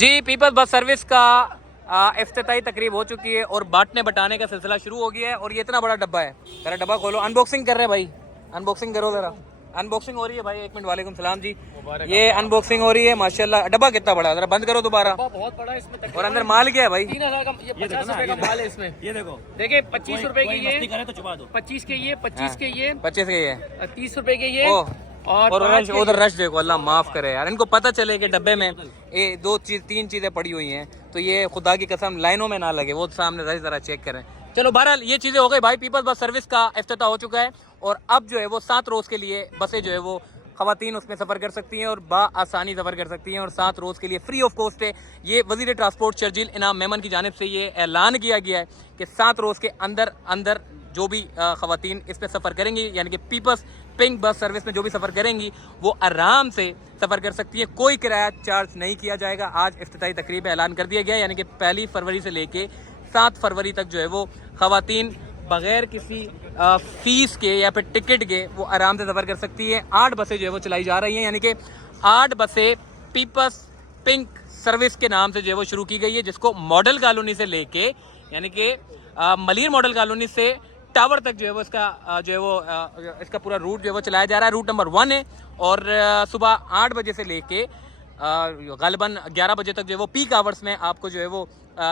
जी peoples bus service का इफ्तिताई तकरीब हो चुकी है और बांटने बटाने का सिलसिला शुरू हो गया है। और ये इतना बड़ा डब्बा है, जरा डब्बा खोलो, अनबॉक्सिंग कर रहे हैं भाई, अनबॉक्सिंग करो जरा। अनबॉक्सिंग हो रही है भाई, एक मिनट, वालेकुम सलाम जी। ये अनबॉक्सिंग हो रही है माशाल्लाह। डब्बा कितना बड़ा है, जरा बंद करो दोबारा। बहुत बड़ा है इसमें, और अंदर माल क्या है भाई? 3000 का, ये 50 रुपए का माल है इसमें। ये देखो, देखिए 25 रुपए के ये, 25 के ये, 25 के ये, 25 के ये, 30 रुपए के ये, और उधर रश देखो, अल्लाह माफ करे यार, इनको पता चले कि डब्बे में ये तीन चीजें पड़ी हुई हैं, तो ये खुदा की कसम लाइनों में ना लगे, वो सामने जरा चेक करें। चलो बहरहाल ये चीजें हो गई भाई। पीपल्स बस सर्विस का इफ्तिताह हो चुका है और अब जो है वो 7 रोज के लिए बसें जो है वो खवातीन उसमें सफ़र कर सकती हैं और आसानी सफ़र कर सकती हैं और 7 रोज़ के लिए फ्री ऑफ कॉस्ट है। ये वज़ीर ट्रांसपोर्ट शर्जील इनाम मेमन की जानिब से ये ऐलान किया गया है कि 7 रोज़ के अंदर जो भी खवातीन इस पर सफ़र करेंगी, यानी कि पीपल्स पिंक बस सर्विस में जो भी सफ़र करेंगी वो आराम से सफ़र कर सकती है, कोई किराया चार्ज नहीं किया जाएगा। आज इफ्तिताई तकरीब ऐलान कर दिया गया है, यानी कि 1 फरवरी से लेके 7 फरवरी तक जो है वो खवातीन बग़ैर किसी फीस के या फिर टिकट के वो आराम से सफ़र कर सकती है। 8 बसें जो है वो चलाई जा रही हैं, यानी कि 8 बसें पीपल्स पिंक सर्विस के नाम से जो है वो शुरू की गई है, जिसको मॉडल कॉलोनी से लेके यानी कि मलिर मॉडल कॉलोनी से टावर तक जो है वो इसका जो है वो इसका पूरा रूट जो है वो चलाया जा रहा है। रूट नंबर 1 है और सुबह 8 बजे से लेके गालिबन 11 बजे तक जो है वो पीक आवर्स में आपको जो है वो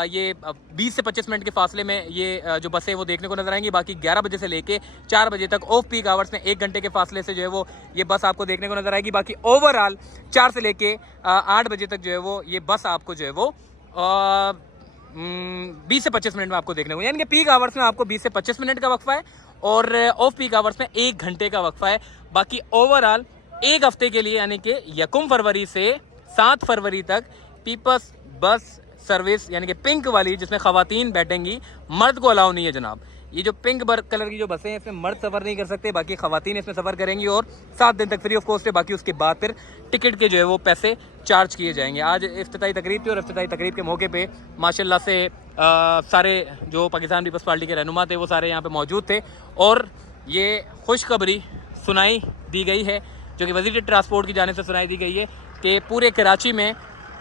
ये 20 से 25 मिनट के फासले में ये जो बसें वो देखने को नजर आएंगी। बाकी 11 बजे से लेके 4 बजे तक ऑफ पीक आवर्स में 1 घंटे के फासले से जो है वो ये बस आपको देखने को नजर आएगी। बाकी ओवरऑल 4 से लेके 8 बजे तक जो है वो ये बस आपको जो है वो 20 से 25 मिनट में आपको देखने को, यानी कि पीक आवर्स में आपको 20 से 25 मिनट का वक्फा है और ऑफ पीक आवर्स में 1 घंटे का वक्फा है। बाकी ओवरऑल 1 हफ्ते के लिए यानी कि 1 फरवरी से 7 फरवरी तक पीपल्स बस सर्विस यानी कि पिंक वाली, जिसमें खवातीन बैठेंगी, मर्द को अलाउ नहीं है जनाब। ये जो पिंक कलर की जो बसें हैं इसमें मर्द सफ़र नहीं कर सकते, बाकी खवातीन इसमें सफ़र करेंगी और 7 दिन तक फ्री ऑफ कॉस्ट है। बाकी उसके बाद फिर टिकट के जो है वो पैसे चार्ज किए जाएंगे। आज इफ्तिताई तकरीब थी और इफ्तिताई तकरीब के मौके पे माशाल्लाह से सारे जो पाकिस्तान पीपल्स पार्टी के रहनुमा थे वो सारे यहाँ पे मौजूद थे और ये खुशखबरी सुनाई दी गई है, जो कि वज़ीर ट्रांसपोर्ट की जानिब से सुनाई दी गई है कि पूरे कराची में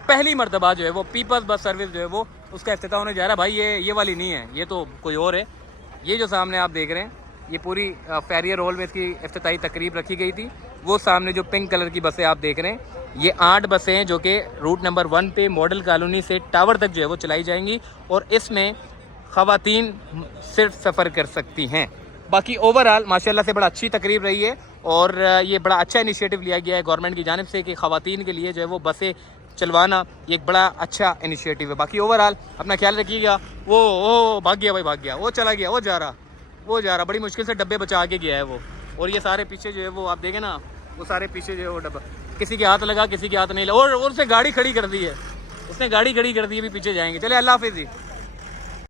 पहली मरतबा जो है वो पीपल्स बस सर्विस जो है वो उसका इफ्तिताह होने जा रहा है। भाई ये वाली नहीं है, ये तो कोई और है। ये जो सामने आप देख रहे हैं ये पूरी फेरियर हॉल में इसकी इफ्तिताई तकरीब रखी गई थी। वो सामने जो पिंक कलर की बसें आप देख रहे हैं ये 8 बसें हैं जो कि रूट नंबर 1 पे मॉडल कॉलोनी से टावर तक जो है वो चलाई जाएंगी और इसमें खवातीन सिर्फ सफ़र कर सकती हैं। बाकी ओवरऑल माशाल्लाह से बड़ा अच्छी तकरीब रही है और ये बड़ा अच्छा इनिशिएटिव लिया गया है गवर्नमेंट की जानिब से कि खवातीन के लिए जो है वो बसें चलवाना ये एक बड़ा अच्छा इनिशिएटिव है। बाकी ओवरऑल अपना ख्याल रखिएगा। वो भाग गया भाई, भाग गया, वो चला गया, वो जा रहा बड़ी मुश्किल से डब्बे बचा के गया है वो। और ये सारे पीछे जो है वो आप देखें ना, वो सारे पीछे जो है वो डब्बा किसी के हाथ लगा, किसी के हाथ नहीं लगा और उसने गाड़ी खड़ी कर दी है, अभी पीछे जाएंगे। चले अल्लाह हाफिज़ जी।